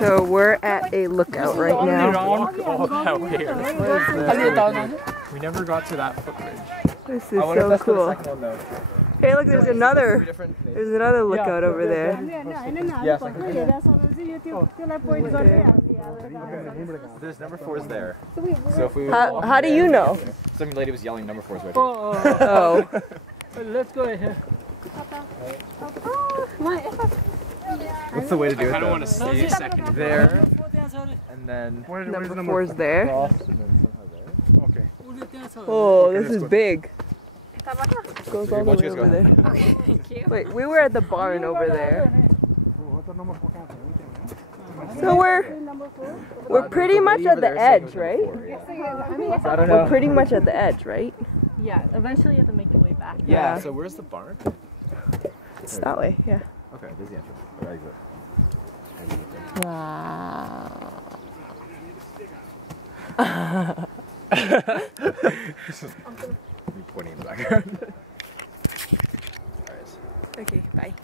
So we're at a lookout right now. We never got to that footbridge. This is so cool. Hey, look, there's another lookout over there. There's number 4's there. So if we How do you know? some lady was yelling number 4's right Oh. Let's go ahead. What's the way to do it? I don't want to stay a second. There, and then Number 4's there. Okay. Oh, this is big. Goes all the way over there. Okay, thank you. Wait, we were at the barn over there. So we're pretty much at the edge, right? I don't know. We're pretty much at the edge, right? Yeah, eventually you have to make your way back. Yeah. So where's the barn? It's that way, yeah. Okay, there's the entrance. Or exit. Wow. Me pointing in the background. Alright. Okay, bye.